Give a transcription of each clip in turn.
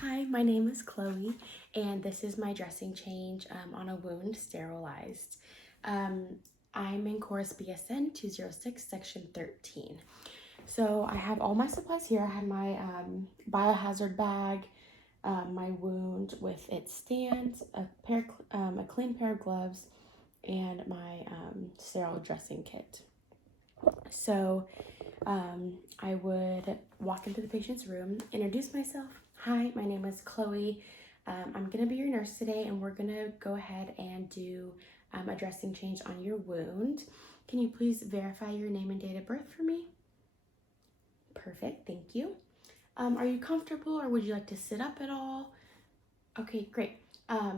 Hi, my name is Chloe, and this is my dressing change on a wound sterilized. Um, I'm in course BSN 206, section 13. So I have all my supplies here. I have my biohazard bag, my wound with its stand, a clean pair of gloves, and my sterile dressing kit. So I would walk into the patient's room, introduce myself. Hi, my name is Chloe. I'm going to be your nurse today, and we're going to go ahead and do a dressing change on your wound. Can you please verify your name and date of birth for me? Perfect, thank you. Are you comfortable, or would you like to sit up at all? Okay, great.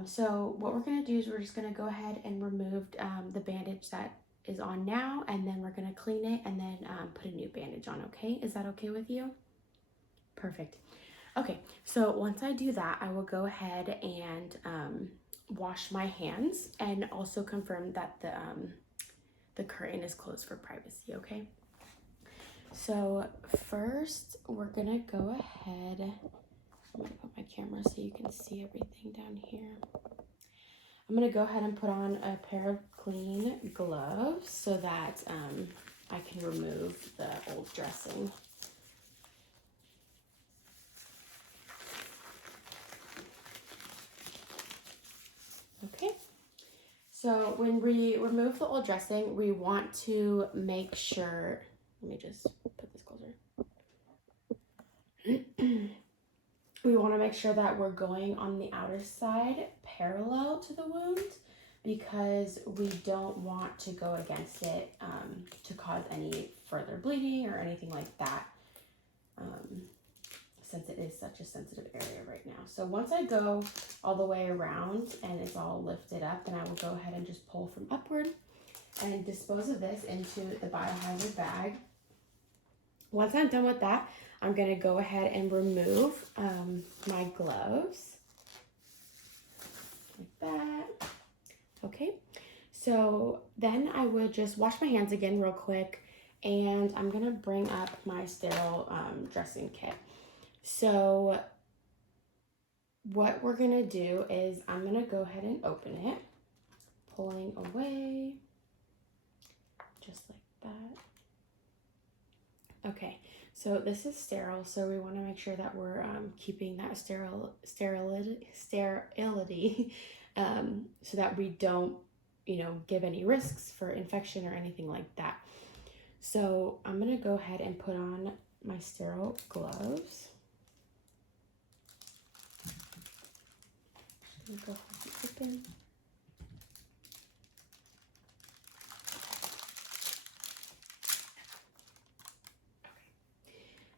So what we're going to do is we're just going to go ahead and remove the bandage that is on now, and then we're going to clean it and then put a new bandage on, okay? Is that okay with you? Perfect. Okay, so once I do that, I will go ahead and wash my hands and also confirm that the curtain is closed for privacy, okay? So first, we're gonna go ahead, I'm gonna put my camera so you can see everything down here. I'm gonna go ahead and put on a pair of clean gloves so that I can remove the old dressing. Okay, so when we remove the old dressing, we want to make sure, let me just put this closer. We want to make sure that we're going on the outer side parallel to the wound because we don't want to go against it to cause any further bleeding or anything like that. Since it is such a sensitive area right now. So once I go all the way around and it's all lifted up, then I will go ahead and just pull from upward and dispose of this into the biohazard bag. Once I'm done with that, I'm gonna go ahead and remove my gloves like that. Okay, so then I would just wash my hands again real quick, and I'm gonna bring up my sterile dressing kit. So what we're gonna do is I'm gonna go ahead and open it, pulling away, just like that. Okay, so this is sterile, so we wanna make sure that we're keeping that sterility so that we don't, give any risks for infection or anything like that. So I'm gonna go ahead and put on my sterile gloves. Go open.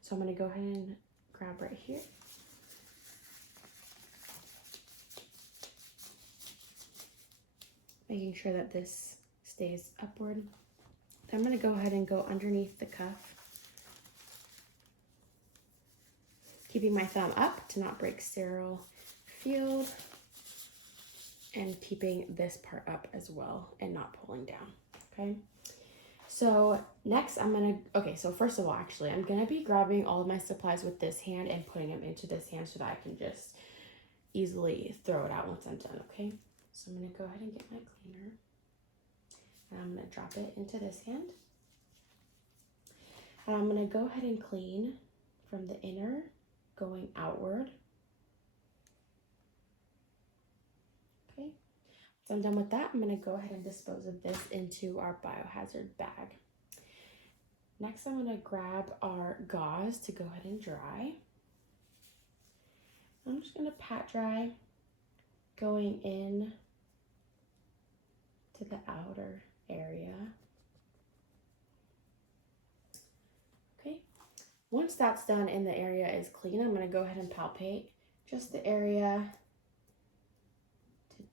So I'm gonna go ahead and grab right here. Making sure that this stays upward. Then I'm gonna go ahead and go underneath the cuff. Keeping my thumb up to not break sterile field. And keeping this part up as well and not pulling down, okay? So next so first of all, actually, I'm gonna be grabbing all of my supplies with this hand and putting them into this hand so that I can just easily throw it out once I'm done, okay? So I'm gonna go ahead and get my cleaner and I'm gonna drop it into this hand. And I'm gonna go ahead and clean from the inner going outward. Okay, so I'm done with that. I'm gonna go ahead and dispose of this into our biohazard bag. Next, I'm gonna grab our gauze to go ahead and dry. I'm just gonna pat dry, going in to the outer area. Okay, once that's done and the area is clean, I'm gonna go ahead and palpate just the area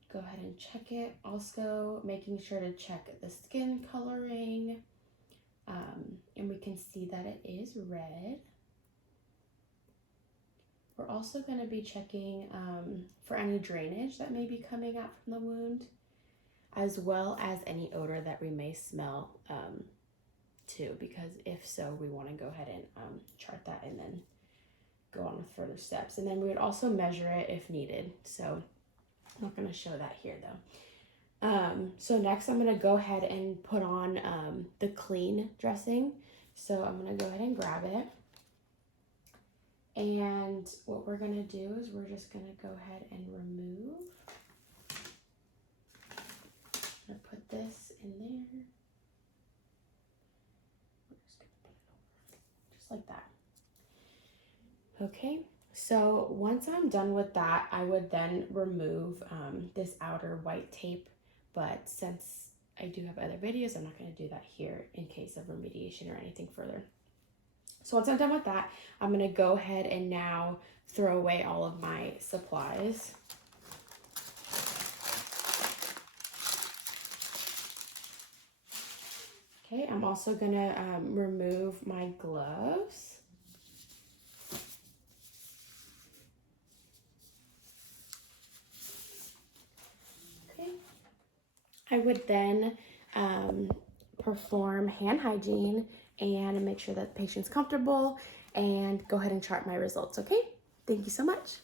to go ahead and check it. Also making sure to check the skin coloring, and we can see that it is red. We're also going to be checking for any drainage that may be coming out from the wound, as well as any odor that we may smell too, because if so, we want to go ahead and chart that and then go on with further steps. And then we would also measure it if needed. So I'm not gonna show that here though. So next I'm gonna go ahead and put on the clean dressing. So I'm gonna go ahead and grab it. And what we're gonna do is we're just gonna go ahead and remove. I'm gonna put this in there. Just like that. Okay, so once I'm done with that, I would then remove this outer white tape, but since I do have other videos, I'm not going to do that here in case of remediation or anything further. So once I'm done with that, I'm going to go ahead and now throw away all of my supplies. Okay, I'm also going to remove my gloves. I would then perform hand hygiene and make sure that the patient's comfortable and go ahead and chart my results, okay? Thank you so much.